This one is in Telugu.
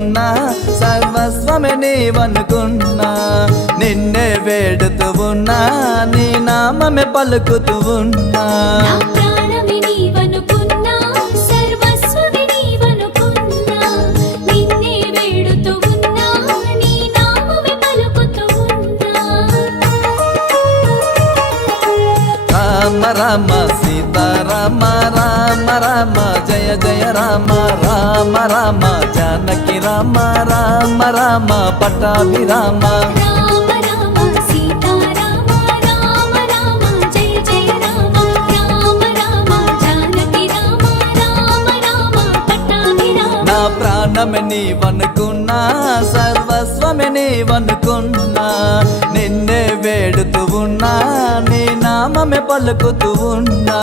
నా సర్వస్వమే నీవనుకున్నా, నిన్నే వేడుతూ ఉన్నా, నీ నామమే పలుకుతూ ఉన్నా. నా ప్రాణమే నీవనుకున్నా, సర్వస్వమే నీవనుకున్నా, నిన్నే వేడుతూ ఉన్నా, నీ నామమే పలుకుతూ ఉన్నా. రామ రామ సీతారామ రామ రామ జయ జయ రామ రామ రామ జానకి రామ రామ రామ పట్టాభిరామ. రామ రామ సీతారామ రామ రామ జయ జయ రామ రామ రామ జానకి రామ రామ రామ పట్టాభిరామ. నా ప్రాణమే నీవనుకున్నా, సర్వస్వమే నీవనుకున్నా, నిన్నే వేడుతూ ఉన్నా, నీ నామమే పలుకుతూ ఉన్నా.